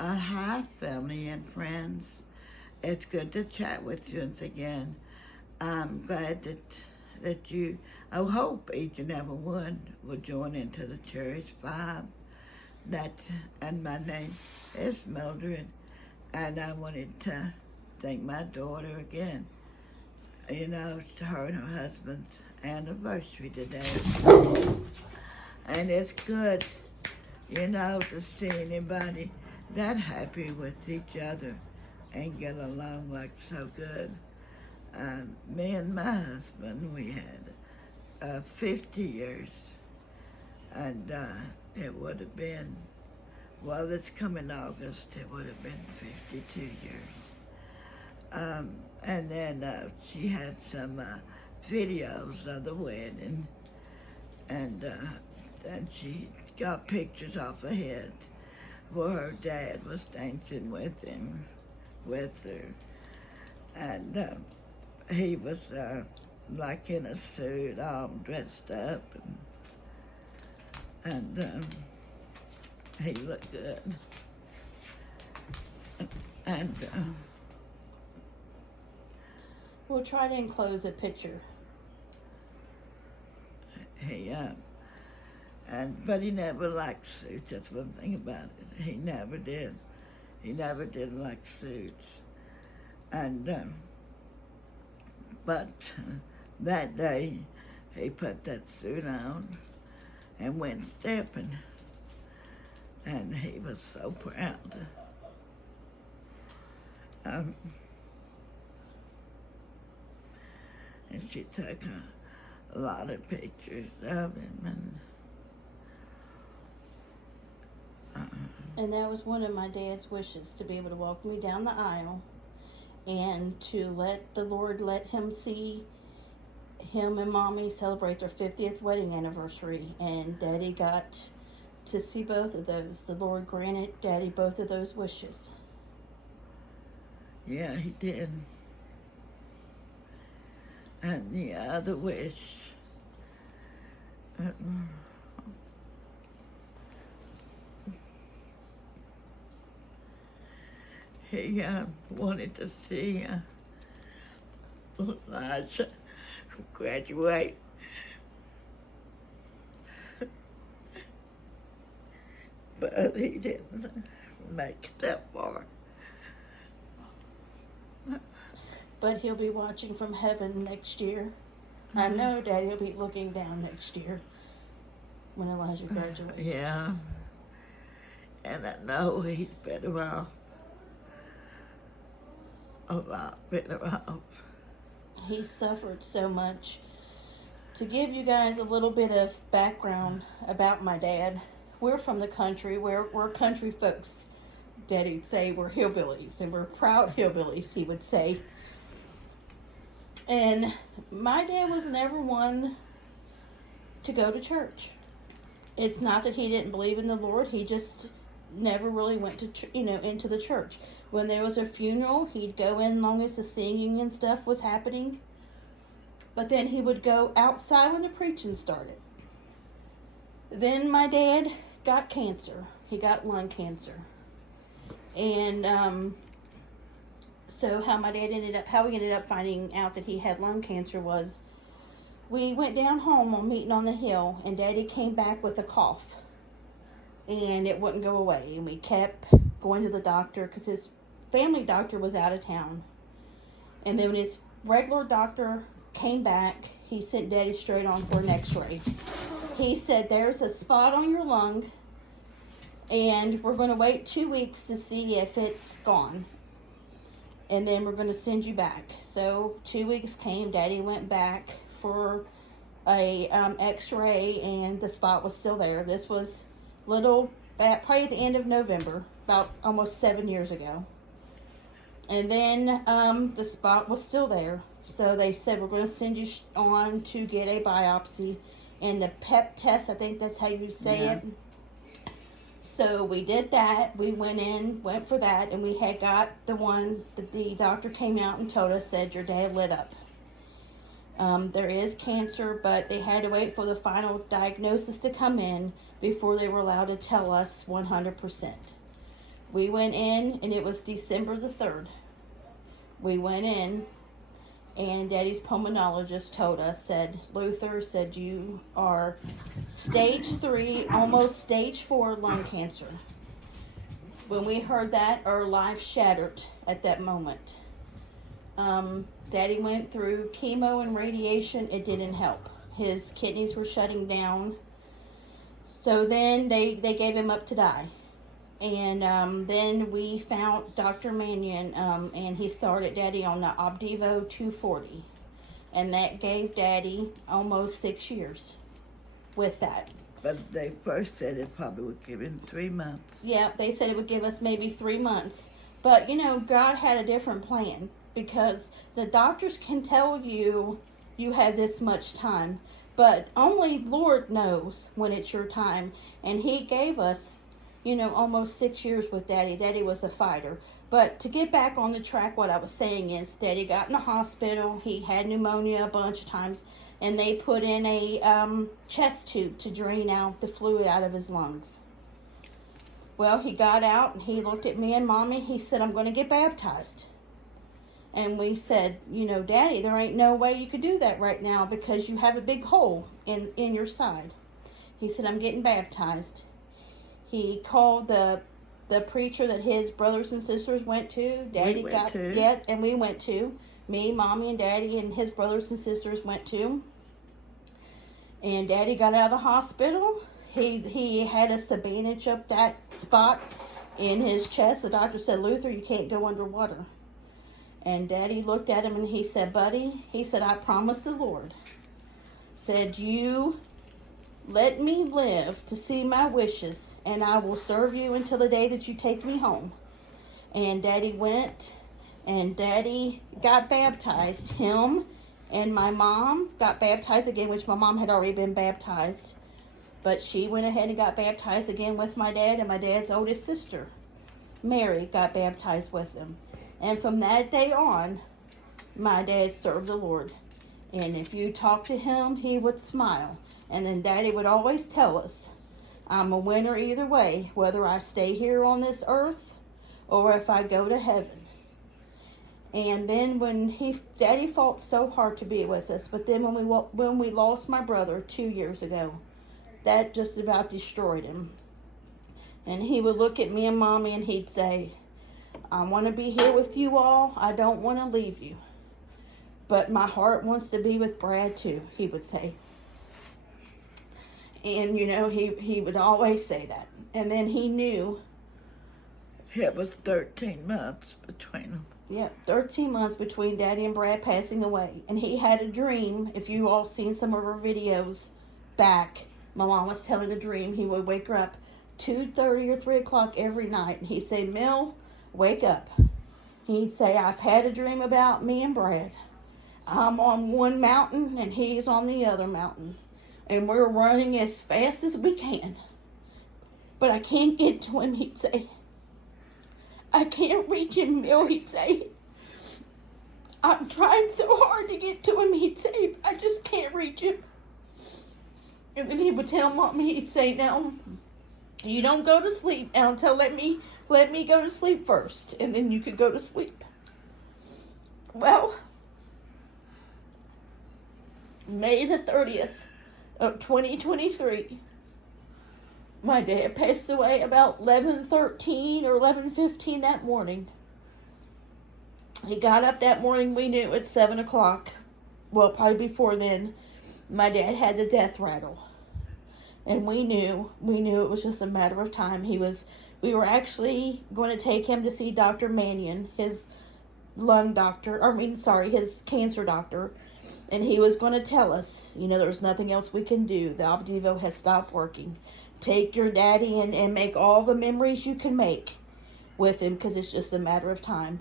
Hi, family and friends. It's good to chat with you once again. I'm glad that you, I hope each and every one will join into the Church 5. That, and my name is Mildred, and I wanted to thank my daughter again. You know, her and her husband's anniversary today. And it's good, to see anybody that happy with each other and get along like so good. Me and my husband, we had 50 years, and it would have been, well, this coming August, it would have been 52 years. And then she had some videos of the wedding, and she got pictures off her head where her dad was dancing with her, and he was like in a suit, all dressed up, and he looked good, and We'll try to enclose a picture. But he never liked suits. That's one thing about it. He never did. He never did like suits. And but that day he put that suit on and went stepping, and he was so proud. And she took a lot of pictures of him, And that was one of my dad's wishes, to be able to walk me down the aisle and to let the Lord let him see him and Mommy celebrate their 50th wedding anniversary. And Daddy got to see both of those. The Lord granted Daddy both of those wishes. Yeah, he did. And the other wish, he wanted to see Elijah graduate. But he didn't make it that far. But he'll be watching from heaven next year. I know Daddy will be looking down next year when Elijah graduates. Yeah. And I know he's better off. A lot better off. He suffered so much. To give you guys a little bit of background about my dad, we're from the country. We're country folks. Daddy'd say we're hillbillies, and we're proud hillbillies, he would say. And my dad was never one to go to church. It's not that he didn't believe in the Lord. He just never really went to, into the church. When there was a funeral, he'd go in long as the singing and stuff was happening. But then he would go outside when the preaching started. Then my dad got cancer. He got lung cancer. And so how we ended up finding out that he had lung cancer was, we went down home on Meeting on the Hill, and Daddy came back with a cough. And it wouldn't go away. And we kept going to the doctor because his family doctor was out of town. And then when his regular doctor came back, he sent Daddy straight on for an x-ray. He said, there's a spot on your lung, and we're going to wait 2 weeks to see if it's gone. And then we're going to send you back. So 2 weeks came, Daddy went back for a x-ray, and the spot was still there. This was probably at the end of November, about almost 7 years ago. And then the spot was still there. So they said, we're going to send you on to get a biopsy and the PEP test. I think that's how you say it. So we did that. We went for that, and we had got the one that the doctor came out and told us, said, your dad lit up. There is cancer, but they had to wait for the final diagnosis to come in before they were allowed to tell us 100%. We went in, and it was December the 3rd. We went in, and Daddy's pulmonologist told us, said, Luther, said, you are stage 3, almost stage 4 lung cancer. When we heard that, our life shattered at that moment. Daddy went through chemo and radiation. It didn't help. His kidneys were shutting down. So then they gave him up to die. And then we found Dr. Mannion, and he started Daddy on the Opdivo 240. And that gave Daddy almost 6 years with that. But they first said it probably would give him 3 months. Yeah, they said it would give us maybe 3 months. But, God had a different plan, because the doctors can tell you you have this much time, but only Lord knows when it's your time. And he gave us, almost 6 years with Daddy. Daddy was a fighter. But to get back on the track, what I was saying is Daddy got in the hospital. He had pneumonia a bunch of times, and they put in a chest tube to drain out the fluid out of his lungs. Well, he got out, and he looked at me and Mommy. He said, I'm going to get baptized. And we said, Daddy, there ain't no way you could do that right now because you have a big hole in your side. He said, I'm getting baptized. He called the preacher that his brothers and sisters went to. Daddy got to. Yeah, and we went to. Me, Mommy, and Daddy, and his brothers and sisters went to. And Daddy got out of the hospital. He had us to bandage up that spot in his chest. The doctor said, Luther, you can't go underwater. And Daddy looked at him and he said, buddy, he said, I promised the Lord. Said, you let me live to see my wishes, and I will serve you until the day that you take me home. And Daddy went, and Daddy got baptized. Him and my mom got baptized again, which my mom had already been baptized. But she went ahead and got baptized again with my dad, and my dad's oldest sister, Mary, got baptized with them. And from that day on, my dad served the Lord. And if you talk to him, he would smile. And then Daddy would always tell us, I'm a winner either way, whether I stay here on this earth or if I go to heaven. And then Daddy fought so hard to be with us, but then when we lost my brother 2 years ago, that just about destroyed him. And he would look at me and Mommy and he'd say, I want to be here with you all. I don't want to leave you. But my heart wants to be with Brad too, he would say. And, he would always say that. And then he knew. It was 13 months between them. Yeah, 13 months between Daddy and Brad passing away. And he had a dream. If you all seen some of our videos back, my mom was telling the dream. He would wake her up 2:30 or 3 o'clock every night. And he'd say, Mill, wake up. He'd say, I've had a dream about me and Brad. I'm on one mountain and he's on the other mountain. And we're running as fast as we can. But I can't get to him, he'd say. I can't reach him, Mill, he'd say. I'm trying so hard to get to him, he'd say. I just can't reach him. And then he would tell Mommy, he'd say, now, you don't go to sleep now until let me go to sleep first. And then you could go to sleep. Well, May the 30th of 2023, my dad passed away about 11:13 or 11:15 that morning. He got up that morning, we knew at 7 o'clock. Well, probably before then, my dad had the death rattle. And we knew it was just a matter of time. We were actually going to take him to see Dr. Mannion, his his cancer doctor. And he was going to tell us, there's nothing else we can do. The Opdivo has stopped working. Take your daddy and make all the memories you can make with him, because it's just a matter of time.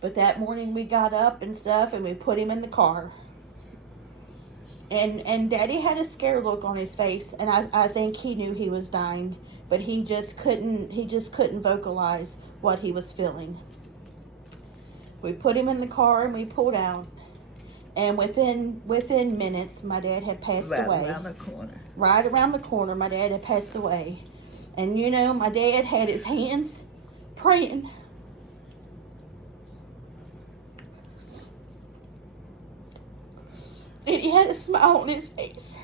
But that morning we got up and stuff, and we put him in the car. And Daddy had a scared look on his face, and I think he knew he was dying, but he just couldn't vocalize what he was feeling. We put him in the car and we pulled out. And within minutes, my dad had passed away. Right around the corner. Right around the corner, my dad had passed away. And you know, my dad had his hands praying. And he had a smile on his face.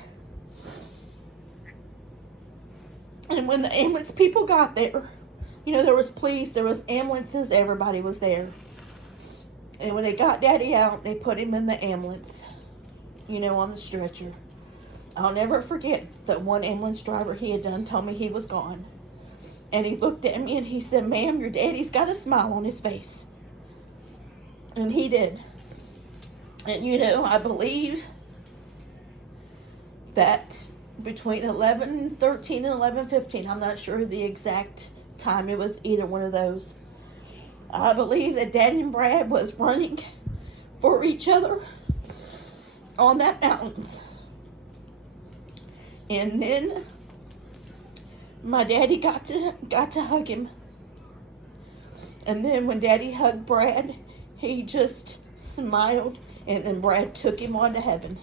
And when the ambulance people got there, you know, there was police, there was ambulances, everybody was there. And when they got Daddy out, they put him in the ambulance, you know, on the stretcher. I'll never forget that one ambulance driver he had done told me he was gone. And he looked at me and he said, "Ma'am, your daddy's got a smile on his face." And he did. And you know, I believe that between 11:13 and 11:15, I'm not sure the exact time, it was either one of those. I believe that Daddy and Brad was running for each other on that mountain. And then my daddy got to hug him. And then when Daddy hugged Brad, he just smiled, and then Brad took him on to heaven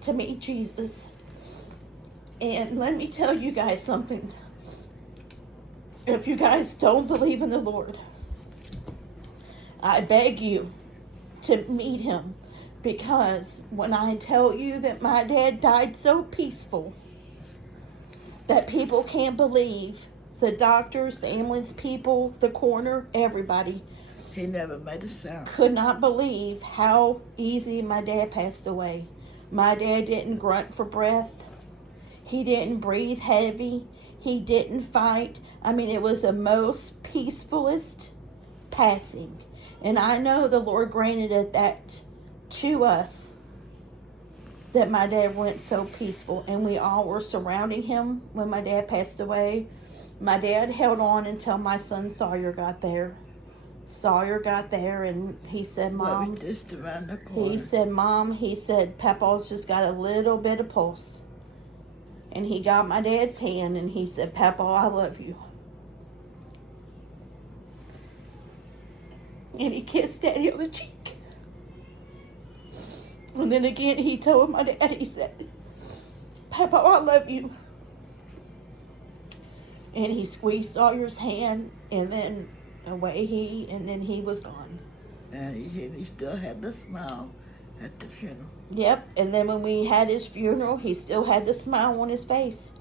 to meet Jesus. And let me tell you guys something. If you guys don't believe in the Lord, I beg you to meet him, because when I tell you that my dad died so peaceful that people can't believe, the doctors, the ambulance people, the coroner, everybody, He never made a sound. could not believe how easy my dad passed away. My dad didn't grunt for breath. He didn't breathe heavy. He didn't fight. I mean, it was the most peacefulest passing. And I know the Lord granted it that to us, that my dad went so peaceful. And we all were surrounding him when my dad passed away. My dad held on until my son Sawyer got there. Sawyer got there, and he said, "Mom," Well, just around the corner. he said, "Mom," he said, "Papa's just got a little bit of pulse." And he got my dad's hand, and he said, "Papa, I love you." And he kissed Daddy on the cheek. And then again, he told my dad, he said, "Papa, I love you." And he squeezed Sawyer's hand, and then and then he was gone. And he still had the smile at the funeral. Yep, and then when we had his funeral, he still had the smile on his face.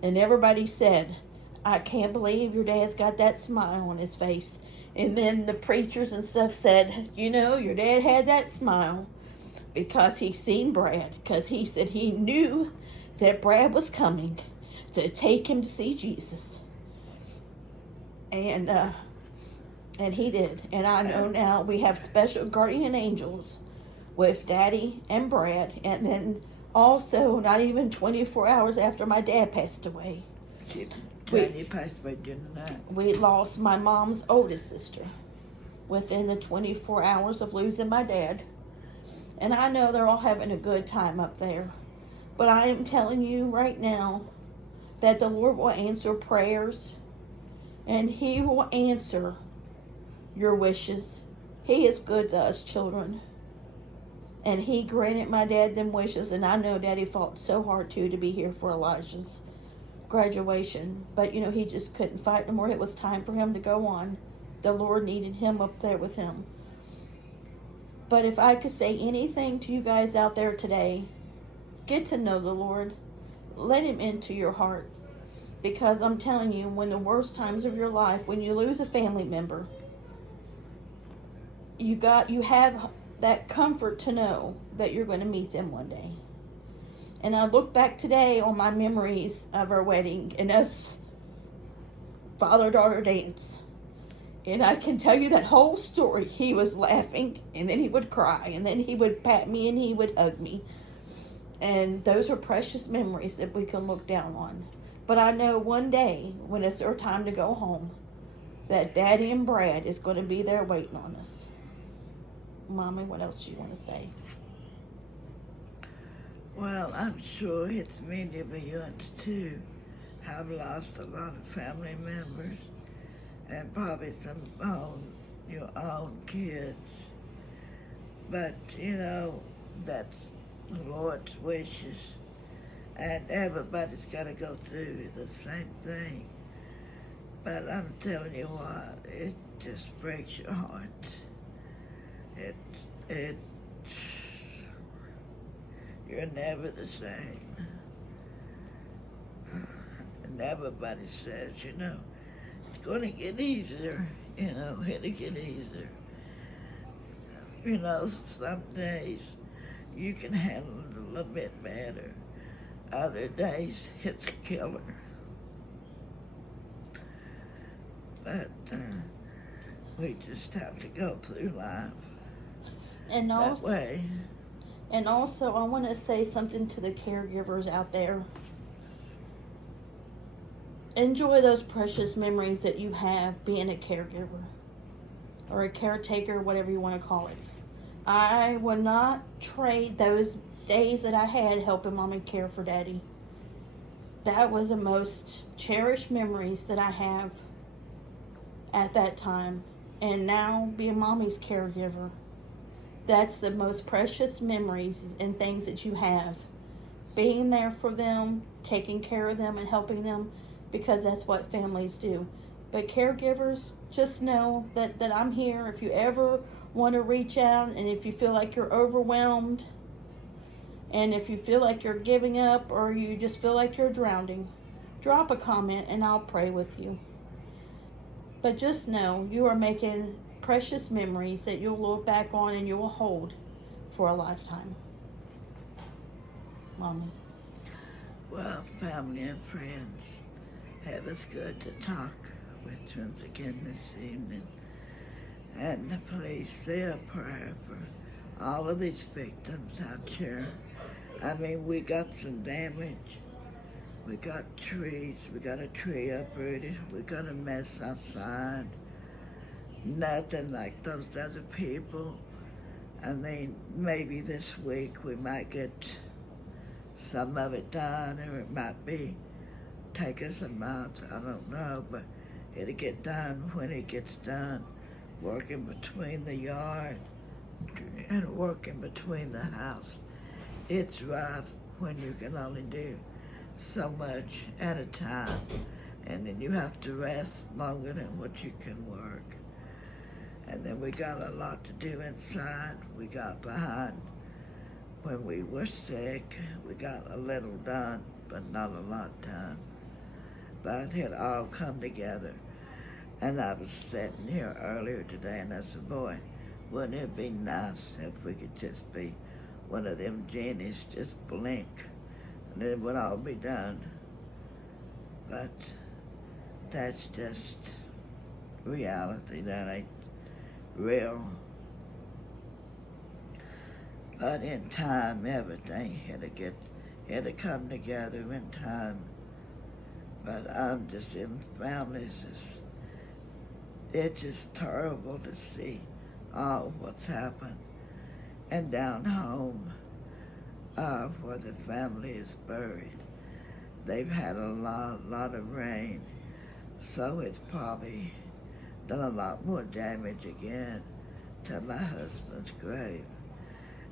And everybody said, "I can't believe your dad's got that smile on his face." And then the preachers and stuff said, "You know, your dad had that smile because he seen Brad." Because he said he knew that Brad was coming to take him to see Jesus. And he did. And I know now we have special guardian angels with Daddy and Brad. And then also, not even 24 hours after my dad passed away, Daddy passed away during the night. we lost my mom's oldest sister within the 24 hours of losing my dad. And I know they're all having a good time up there. But I am telling you right now that the Lord will answer prayers, and he will answer your wishes. He is good to us children. And he granted my dad them wishes, and I know Daddy fought so hard too to be here for Elijah's graduation. But you know, he just couldn't fight no more. It was time for him to go on. The Lord needed him up there with him. But if I could say anything to you guys out there today, get to know the Lord. Let him into your heart. Because I'm telling you, when the worst times of your life, when you lose a family member, you have that comfort to know that you're going to meet them one day. And I look back today on my memories of our wedding and us father-daughter dance. And I can tell you that whole story. He was laughing, and then he would cry, and then he would pat me, and he would hug me. And those are precious memories that we can look down on. But I know one day, when it's our time to go home, that Daddy and Brad is going to be there waiting on us. Mommy, what else do you want to say? Well, I'm sure it's many of you too have lost a lot of family members, and probably some your own kids. But you know, that's the Lord's wishes, And everybody's got to go through the same thing. But I'm telling you what, it just breaks your heart. It, it, you're never the same. And everybody says, it's going to get easier, it'll get easier. Some days you can handle it a little bit better. Other days, it's a killer. But we just have to go through life And that also, way. and also, I want to say something to the caregivers out there. Enjoy those precious memories that you have being a caregiver or a caretaker, whatever you want to call it. I would not trade those days that I had helping Mom and care for Daddy. That was the most cherished memories that I have at that time. And now being Mommy's caregiver, that's the most precious memories and things that you have. Being there for them, taking care of them and helping them, because that's what families do. But caregivers, just know that I'm here if you ever want to reach out, and if you feel like you're overwhelmed, and if you feel like you're giving up, or you just feel like you're drowning, drop a comment and I'll pray with you. But just know you are making precious memories that you'll look back on and you will hold for a lifetime. Mommy. Well, family and friends, it was good to talk with you once again this evening. And please say a prayer for all of these victims out here. I mean, we got some damage. We got trees. We got a tree uprooted. We got a mess outside. Nothing like those other people. I mean, maybe this week we might get some of it done, or it might be take us a month. I don't know, but it'll get done when it gets done. Working between the yard and working between the house. It's rough when you can only do so much at a time, and then you have to rest longer than what you can work. And then we got a lot to do inside. We got behind when we were sick. We got a little done, but not a lot done. But it all come together. And I was sitting here earlier today, and I said, boy, wouldn't it be nice if we could just be one of them genies, just blink, and it would all be done. But that's just reality. That ain't real. But in time, everything it'll come together in time. But I'm just in families. It's just terrible to see all what's happened. And down home, where the family is buried, they've had a lot of rain, so it's probably done a lot more damage again to my husband's grave.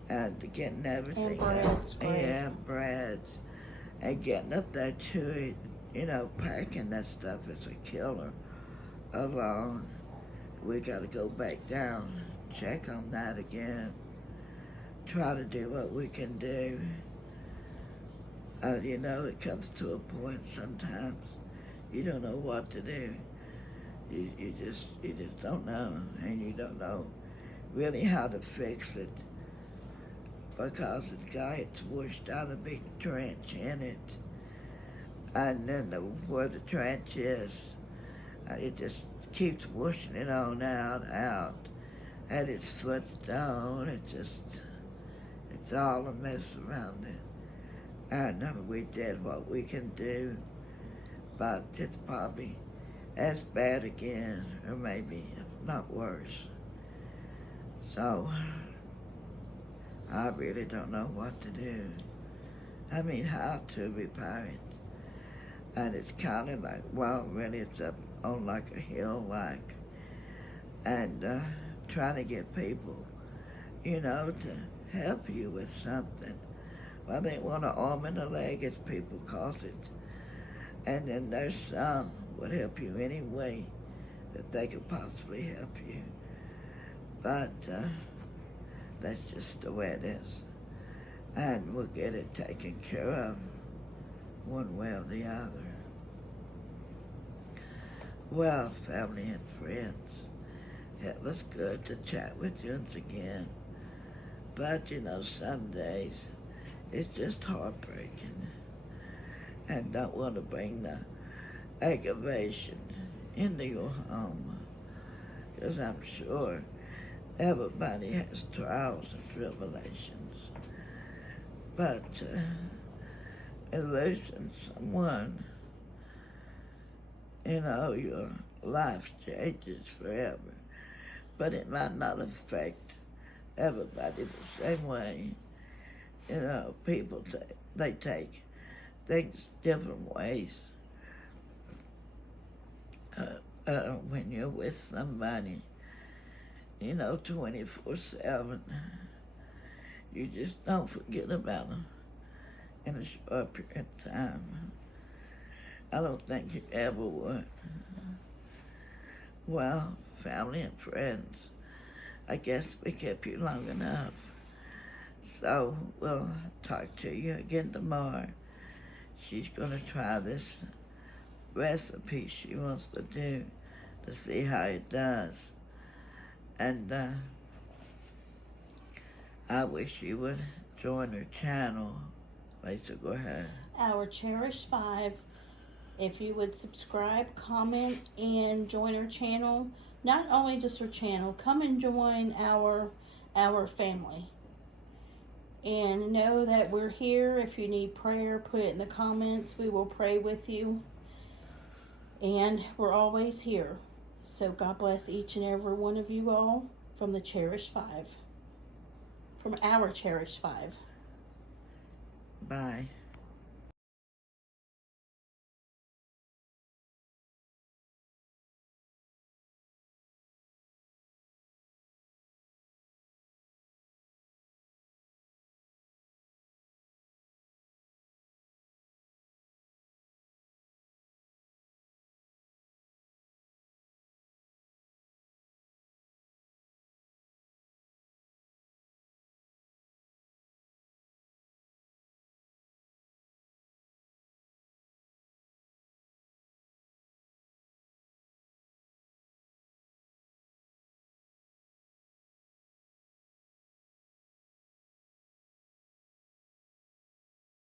And getting everything And Brad's grave. Yeah, Brad's. And getting up there to it, packing that stuff is a killer alone. We got to go back down, check on that again, try to do what we can do. It comes to a point sometimes you don't know what to do. You just don't know, and you don't know really how to fix it, because it's washed out a big trench in it, and then where the trench is, it just keeps washing it on out, and it's footstone. It's all a mess around it. I know we did what we can do, but it's probably as bad again, or maybe if not worse. So I really don't know what to do. I mean, how to repair it. And it's kind of like, well, really it's up on like a hill, and trying to get people, to help you with something. Well, they want an arm and a leg, as people call it. And then there's some would help you any way that they could possibly help you. But that's just the way it is. And we'll get it taken care of one way or the other. Well, family and friends, it was good to chat with you once again. But, some days it's just heartbreaking. And don't want to bring the aggravation into your home. Because I'm sure everybody has trials and tribulations. But in losing someone, your life changes forever. But it might not affect everybody the same way. People they take things different ways. When you're with somebody, 24/7, you just don't forget about them in a short period of time. I don't think you ever would. Well, family and friends, I guess we kept you long enough. So we'll talk to you again tomorrow. She's going to try this recipe she wants to do to see how it does. And I wish you would join her channel. Lisa, go ahead. Our Cherished Five. If you would subscribe, comment, and join our channel. Not only just our channel, come and join our family. And know that we're here. If you need prayer, put it in the comments. We will pray with you. And we're always here. So God bless each and every one of you all from the Cherished Five. From our Cherished Five. Bye.